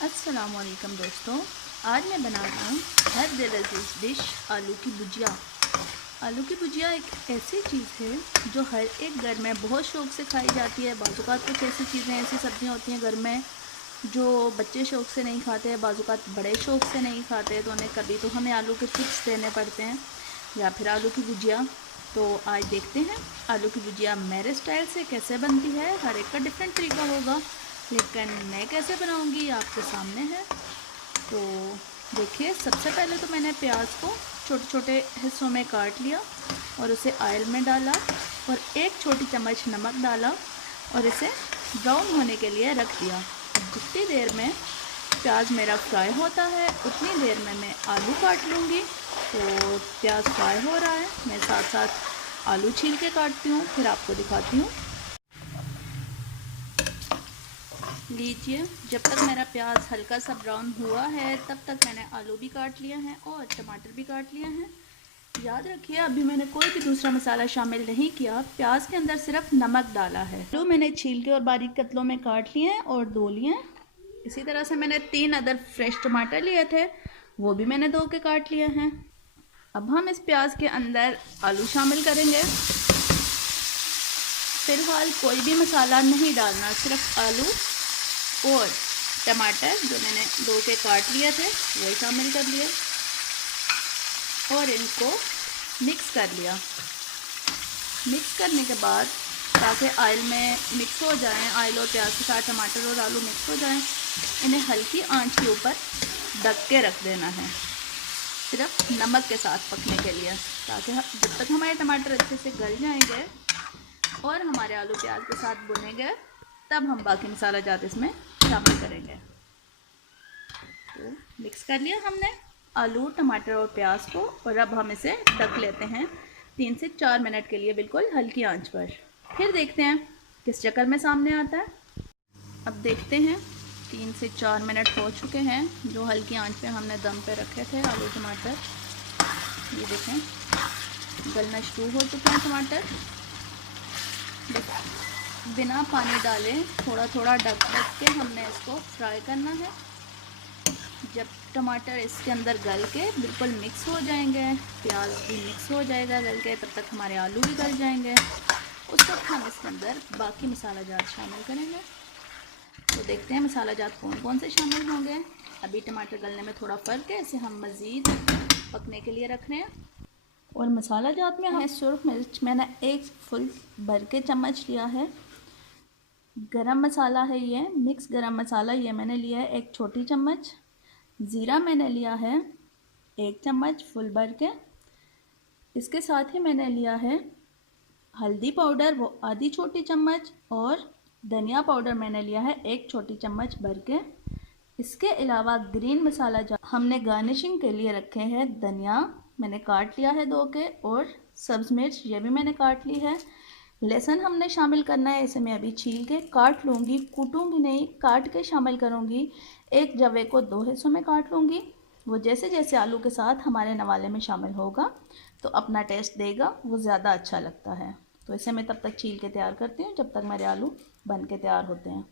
अस्सलामुअलैकुम दोस्तों, आज मैं बना रहा हूँ हर दिल अजीज़ डिश आलू की भुजिया। आलू की भुजिया एक ऐसी चीज़ है जो हर एक घर में बहुत शौक़ से खाई जाती है। बाज़-औक़ात कुछ ऐसी चीज़ें, ऐसी सब्ज़ियाँ होती हैं घर में जो बच्चे शौक़ से नहीं खाते, बाज़-औक़ात बड़े शौक़ से नहीं खाते, तो उन्हें कभी तो हमें आलू के चिप्स देने पड़ते हैं या फिर आलू की भुजिया। तो आज देखते हैं आलू की भुजिया मेरे स्टाइल से कैसे बनती है। हर एक का डिफरेंट तरीका होगा, लेकिन मैं कैसे बनाऊंगी आपके सामने है। तो देखिए, सबसे पहले तो मैंने प्याज को छोटे छोटे हिस्सों में काट लिया और उसे ऑयल में डाला और एक छोटी चम्मच नमक डाला और इसे ब्राउन होने के लिए रख दिया। अब जितनी देर में प्याज मेरा फ्राई होता है उतनी देर में मैं आलू काट लूँगी। तो प्याज फ्राई हो रहा है, मैं साथ साथ आलू छील के काटती हूँ, फिर आपको दिखाती हूँ। लीजिए, जब तक मेरा प्याज हल्का सा ब्राउन हुआ है तब तक मैंने आलू भी काट लिया है और टमाटर भी काट लिया है। याद रखिए, अभी मैंने कोई भी दूसरा मसाला शामिल नहीं किया, प्याज के अंदर सिर्फ नमक डाला है। आलू मैंने छील के और बारीक कतलों में काट लिए हैं और धो लिए हैं। इसी तरह से मैंने 3 अदर फ्रेश टमाटर लिए थे, वो भी मैंने धो के काट लिए हैं। अब हम इस प्याज के अंदर आलू शामिल करेंगे। फ़िलहाल कोई भी मसाला नहीं डालना, सिर्फ आलू और टमाटर जो मैंने धो के काट लिए थे वही शामिल कर लिए और इनको मिक्स कर लिया। मिक्स करने के बाद ताकि ऑयल में मिक्स हो जाएं, ऑयल और प्याज के साथ टमाटर और आलू मिक्स हो जाएं, इन्हें हल्की आंच के ऊपर ढक के रख देना है, सिर्फ नमक के साथ पकने के लिए, ताकि जब तक हमारे टमाटर अच्छे से गल जाएंगे और हमारे आलू प्याज के साथ भुनेंगे तब हम बाकी मसाला जात इसमें शामिल करेंगे। तो मिक्स कर लिया हमने आलू, टमाटर और प्याज को, और अब हम इसे ढक लेते हैं 3 से 4 मिनट के लिए, बिल्कुल हल्की आंच पर। फिर देखते हैं किस शक्ल में सामने आता है। अब देखते हैं 3 से 4 मिनट हो चुके हैं, जो हल्की आंच पे हमने दम पे रखे थे आलू टमाटर, ये देखें गलना शुरू हो चुके हैं टमाटर। बिना पानी डाले थोड़ा थोड़ा ढक के हमने इसको फ्राई करना है। जब टमाटर इसके अंदर गल के बिल्कुल मिक्स हो जाएंगे, प्याज भी मिक्स हो जाएगा गल के, तब तक हमारे आलू भी गल जाएंगे। उस वक्त हम इसके अंदर बाकी मसाला जात शामिल करेंगे। तो देखते हैं मसाला जात कौन कौन से शामिल होंगे। अभी टमाटर गलने में थोड़ा फ़र्क है, इसे हम मज़ीद पकने के लिए रख रहे हैं। और मसाला जात में है सुरख मिर्च, मैंने 1 फुल भर के चम्मच लिया है। गरम मसाला है ये, मिक्स गरम मसाला, ये मैंने लिया है 1 छोटी चम्मच। ज़ीरा मैंने लिया है 1 चम्मच फुल भर के। इसके साथ ही मैंने लिया है हल्दी पाउडर, वो आधी छोटी चम्मच, और धनिया पाउडर मैंने लिया है 1 छोटी चम्मच भर के। इसके अलावा ग्रीन मसाला जो हमने गार्निशिंग के लिए रखे हैं, धनिया मैंने काट लिया है 2 के, और सब्ज़ मिर्च ये भी मैंने काट ली है। लहसुन हमने शामिल करना है, इसे मैं अभी छील के काट लूँगी, कूटूँगी नहीं, काट के शामिल करूँगी। एक जवे को 2 हिस्सों में काट लूँगी, वो जैसे जैसे आलू के साथ हमारे नवाले में शामिल होगा तो अपना टेस्ट देगा, वो ज़्यादा अच्छा लगता है। तो इसे मैं तब तक छील के तैयार करती हूँ जब तक मेरे आलू बन के तैयार होते हैं।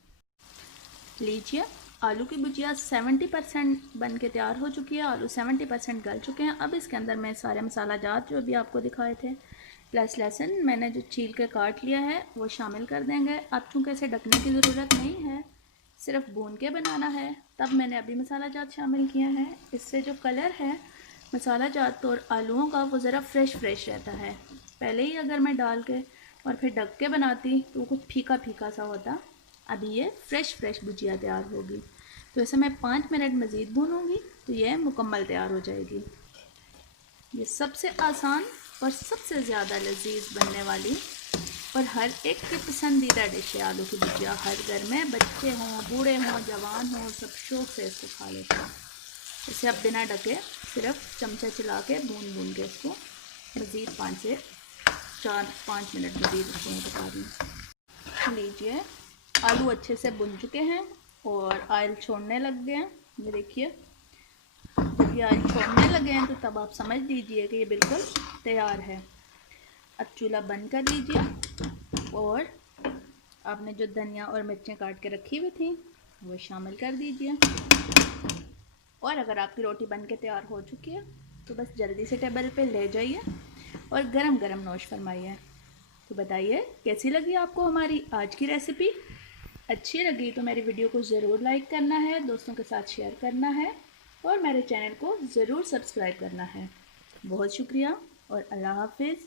लीजिए, आलू की भुजिया 70% बन के तैयार हो चुकी है, आलू 70% गल चुके हैं। अब इसके अंदर मैं सारे मसाला जात जो भी आपको दिखाए थे प्लस लहसुन मैंने जो छील के काट लिया है वो शामिल कर देंगे। अब चूँकि इसे ढकने की ज़रूरत नहीं है, सिर्फ भून के बनाना है, तब मैंने अभी मसाला जात शामिल किया है। इससे जो कलर है मसाला जात और आलूओं का वो ज़रा फ्रेश रहता है। पहले ही अगर मैं डाल के और फिर ढक के बनाती तो कुछ फीका फीका सा होता। अभी ये फ्रेश भुजिया तैयार होगी, तो इसे मैं 5 मिनट मज़ीद भूनूंगी तो ये मुकम्मल तैयार हो जाएगी। ये सबसे आसान और सबसे ज़्यादा लजीज बनने वाली और हर एक की पसंदीदा डिश है आलू की भुजिया। हर घर में बच्चे हों, बूढ़े हों, जवान हों, सब शौक़ से इसको खा लेते हैं। इसे अब बिना ढके सिर्फ चमचा चला के भून के इसको मज़ीद 5 से 4-5 मिनट मज़ीद इसको पका दें। लीजिए, आलू अच्छे से भुन चुके हैं और ऑयल छोड़ने लग गए हैं। ये देखिए, जब ये ऑयल छोड़ने लगे हैं तो तब आप समझ लीजिए कि ये बिल्कुल तैयार है। अब चूल्हा बंद कर लीजिए और आपने जो धनिया और मिर्चें काट के रखी हुई थी वो शामिल कर दीजिए। और अगर आपकी रोटी बन के तैयार हो चुकी है तो बस जल्दी से टेबल पे ले जाइए और गरम गरम नोश फरमाइए। तो बताइए कैसी लगी आपको हमारी आज की रेसिपी। अच्छी लगी तो मेरी वीडियो को ज़रूर लाइक करना है, दोस्तों के साथ शेयर करना है और मेरे चैनल को ज़रूर सब्सक्राइब करना है। बहुत शुक्रिया और अल्लाह हाफिज़।